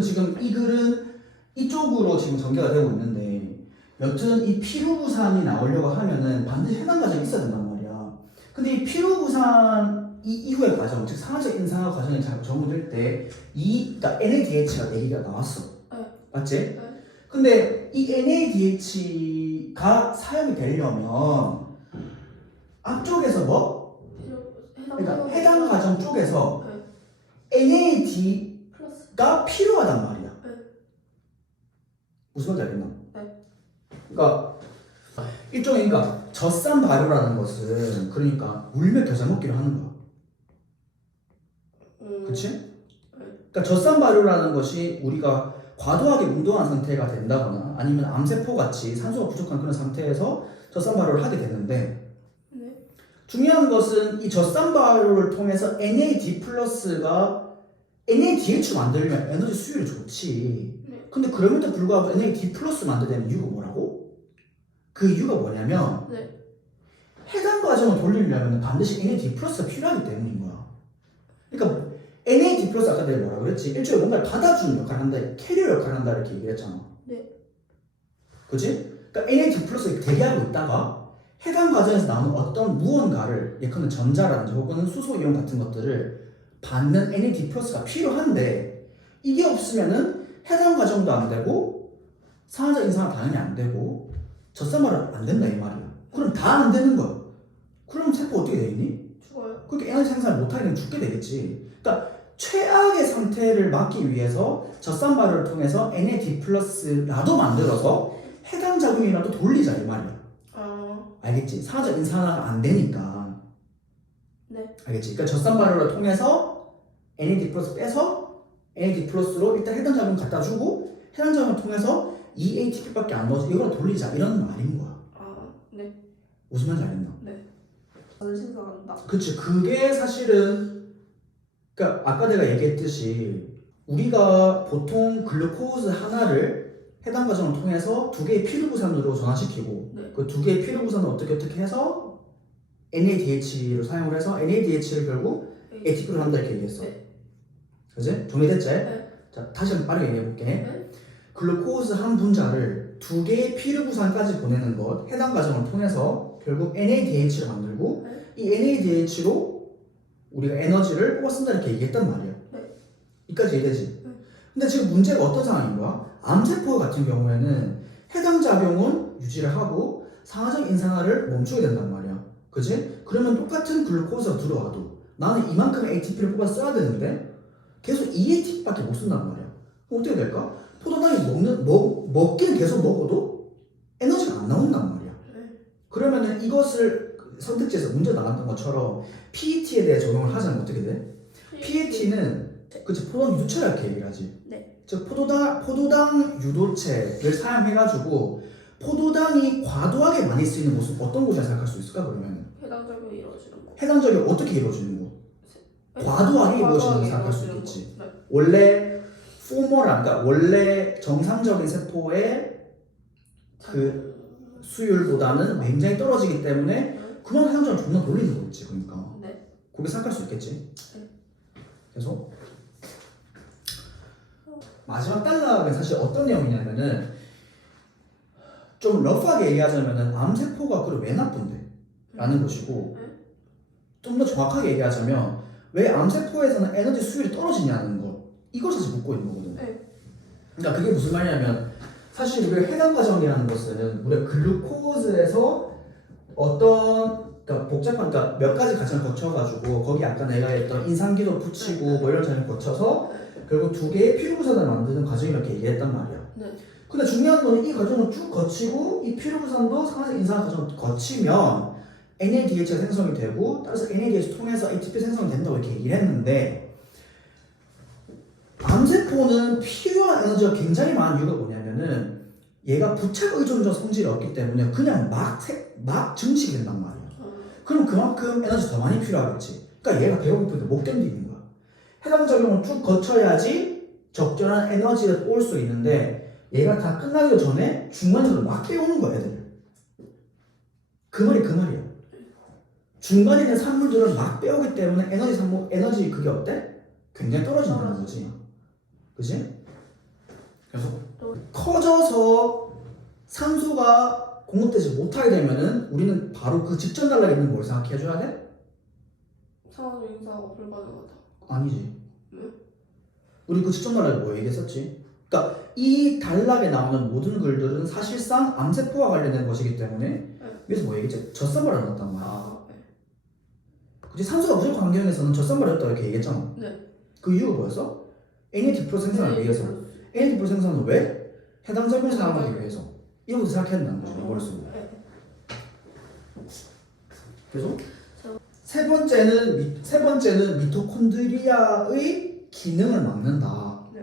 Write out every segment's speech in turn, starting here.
지금 이 글은 이쪽으로 지금 전개가 되고 있는데 여튼 이 필요부산이 나오려고 하면은 반드시 해당 과정이 있어야 된단 말이야. 근데 이 필요부산 이후의 과정, 즉 상하적 인상화 과정이 잘 적용될 때 그러니까 NADH가 얘기가 나왔어. 맞지? 근데 이 NADH가 사용이 되려면 앞쪽에서 뭐? 그러니까 해당 과정 쪽에서 NAD가 필요하단 말이야. 무슨 말인지 알겠나? 그러니까 일종의 그러니까 젖산 발효라는 것은 그러니까 물몇 겨자 먹기를 하는 거야. 그치? 그러니까 젖산 발효라는 것이 우리가 과도하게 운동한 상태가 된다거나 아니면 암세포 같이 산소가 부족한 그런 상태에서 젖산 발효를 하게 되는데 중요한 것은 이 젖산 발효를 통해서 NAD+가 NADH 만들려면 에너지 수율이 좋지. 근데 그럼에도 불구하고 NAD+ 만들려는 이유가 뭐라고? 그 이유가 뭐냐면 해당 과정을 돌리려면 반드시 NAD+가 필요하기 때문인 거야. 그러니까 NAD+ 아까 내가 뭐라 그랬지? 일종의 뭔가를 받아주는 역할을 한다, 캐리어 역할을 한다 이렇게 얘기했잖아. 그치? 그러니까 NAD+를 대기하고 있다가 해당 과정에서 나오는 어떤 무언가를 예컨대 전자라든지 혹은 수소이온 같은 것들을 받는 NAD+가 필요한데 이게 없으면은 해당 과정도 안 되고 상하적 인상은 당연히 안 되고 젖산발은 안 된다 이 말이야. 그럼 다 안 되는 거야. 그럼 세포 어떻게 되겠니? 죽어요. 그렇게 에너지 생산을 못하게 되면 죽게 되겠지. 그러니까 최악의 상태를 막기 위해서 젖산발효를 통해서 NAD+라도 만들어서 해당 작용이라도 돌리자 이 말이야. 알겠지? 상하적 인산화가 안 되니까. 알겠지? 그러니까 젖산 발효를 통해서 NAD+ 빼서 NAD+로 일단 해당 작용 갖다 주고 해당 작용을 통해서 EATP밖에 안 넣어서 이걸 돌리자 이런 말인 거야. 무슨 말인지 알겠나? 저는 생각한다. 그치. 그게 사실은 그러니까 아까 내가 얘기했듯이 우리가 보통 글루코즈 하나를 해당 과정을 통해서 두 개의 필요부산으로 전환시키고 그 두 개의 필요부산을 어떻게 해서 NADH를 사용을 해서 NADH를 결국 ATP로 한다 이렇게 얘기했어. 그치? 정리됐지? 자, 다시 한번 빠르게 얘기해볼게. 글루코즈 한 분자를 두 개의 필요부산까지 보내는 것 해당 과정을 통해서 결국 NADH를 만들고 이 NADH로 우리가 에너지를 뽑아 쓴다 이렇게 얘기했단 말이야. 이까지 이해되지? 근데 지금 문제가 어떤 상황인 거야? 암세포 같은 경우에는 해당 작용은 유지를 하고 상하적 인산화를 멈추게 된단 말이야. 그치? 그러면 똑같은 글루코즈가 들어와도 나는 이만큼의 ATP를 뽑아 써야 되는데 계속 EATP밖에 못 쓴단 말이야. 그럼 어떻게 될까? 포도당이 먹기는 계속 먹어도 에너지가 안 나온단 말이야. 그러면은 이것을 선택지에서 문제 나왔던 것처럼 PET에 대해 적용을 하자면 어떻게 돼? PET는 그치 포도당 유도체라 이렇게 얘기를 하지. 즉 포도당 유도체를 사용해가지고 포도당이 과도하게 많이 쓰이는 곳은 어떤 곳이라 생각할 수 있을까 그러면? 해당 작용이 이루어지는 곳. 해당 작용이 어떻게 이루어지는 곳? 과도하게 이루어지는 생각할 수 있겠지. 원래 포머라 그러니까 원래 정상적인 세포의 그 수율보다는 굉장히 떨어지기 때문에 그만 해당 작용을 존나 돌리는 거겠지. 그러니까 그렇게 생각할 수 있겠지. 계속 마지막 단락은 사실 어떤 내용이냐면은 좀 러프하게 얘기하자면은 암세포가 그걸 왜 나쁜데? 라는 것이고 좀 더 정확하게 얘기하자면 왜 암세포에서는 에너지 수율이 떨어지냐는 것 이걸 사실 묻고 있는 거거든. 그러니까 그게 무슨 말이냐면 사실 우리가 해당 과정이라는 것은 우리가 글루코즈에서 어떤 그러니까 복잡한 그러니까 몇 가지 과정을 거쳐가지고 거기 아까 내가 했던 인산기도 붙이고 뭐 이런 과정을 거쳐서 결국 두 개의 필요부산을 만드는 과정이 이렇게 얘기했단 말이야. 근데 중요한 거는 이 과정을 쭉 거치고 이 필요부산도 상하적 인산화 과정을 거치면 NADH가 생성이 되고 따라서 NADH 통해서 ATP 생성이 된다고 이렇게 얘기를 했는데 암세포는 필요한 에너지가 굉장히 많은 이유가 뭐냐면은 얘가 부착 의존적 성질이 없기 때문에 그냥 막 증식이 된단 말이야. 그럼 그만큼 에너지 더 많이 필요하겠지. 그러니까 얘가 배고플 때 못 견디는 거야. 해당 작용을 쭉 거쳐야지 적절한 에너지를 뽑을 수 있는데 얘가 다 끝나기 전에 중간으로 막 빼오는 거야 애들. 그 말이야. 중간에 있는 산물들을 막 빼오기 때문에 에너지 그게 어때? 굉장히 떨어진다는 거지. 그치? 계속 커져서 산소가 공급되지 못하게 되면은 우리는 바로 그 직전 단락에 있는 뭘 생각해줘야 돼? 산화적 인사가 불가능하다. 아니지. 응? 우리 그 직전 단락에 뭐 얘기했었지? 그러니까 이 단락에 나오는 모든 글들은 사실상 암세포와 관련된 것이기 때문에 여기서 뭐 얘기했지? 젖산발을 넣었단 말이야. 아, 네. 그치? 산소가 부족한 환경에서는 젖산발을 넣었다 이렇게 얘기했잖아. 네. 그 이유가 뭐였어? NAD+ 생산을 위해서. NAD+ 생산은 왜? 해당 설명 사항하기 위해서. 이거부터 생각해야 된다는 거죠. 머릿속으로. 네. 그래서 세 번째는 미토콘드리아의 기능을 막는다. 네.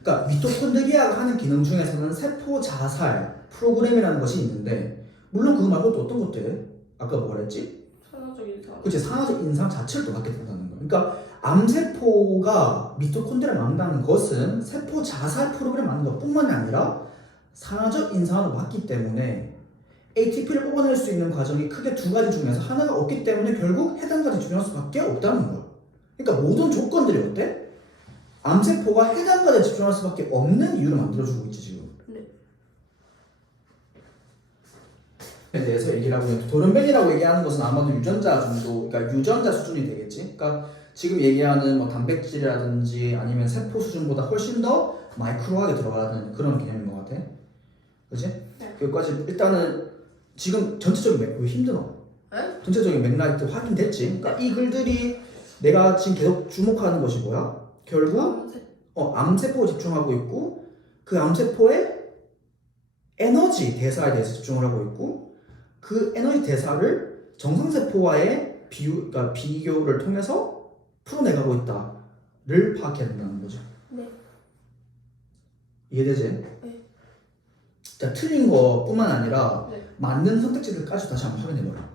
그러니까 미토콘드리아가 하는 기능 중에서는 세포 자살 프로그램이라는 것이 있는데 물론 그거 말고 또 어떤 것들? 아까 뭐라 했지? 산화적 인사. 그치, 산화적 인상 자체를 또 막게 된다는 거야. 그러니까 암세포가 미토콘드리아를 막는다는 것은 세포 자살 프로그램을 막는 것뿐만이 아니라 산화적 인상으로 막기 때문에 ATP를 뽑아낼 수 있는 과정이 크게 두 가지 중에서 하나가 없기 때문에 결국 해당 가지 집중할 수밖에 없다는 거야. 그러니까 모든 조건들이 어때? 암세포가 해당 가지에 집중할 수밖에 없는 이유를 만들어주고 있지 지금. 네. 에 대해서 얘기를 하고 있는데 도른변이라고 얘기하는 것은 아마도 유전자 정도, 그러니까 유전자 수준이 되겠지. 그러니까 지금 얘기하는 뭐 단백질이라든지 아니면 세포 수준보다 훨씬 더 마이크로하게 들어가는 그런 개념인 것 같아. 그렇지? 네. 여기까지 일단은 지금 전체적인 왜 힘들어? 네? 전체적인 맥락이 확인됐지. 그러니까 이 글들이 내가 지금 계속 주목하는 것이 뭐야? 결국 암세포에 집중하고 있고 그 암세포의 에너지 대사에 대해서 집중을 하고 있고 그 에너지 대사를 정상세포와의 그러니까 비교를 통해서 풀어내가고 있다를 파악해야 된다는 거죠. 네. 이해되지? 네. 자, 틀린 거뿐만 아니라 네. 맞는 선택지들까지 다시 한번 확인해봐라.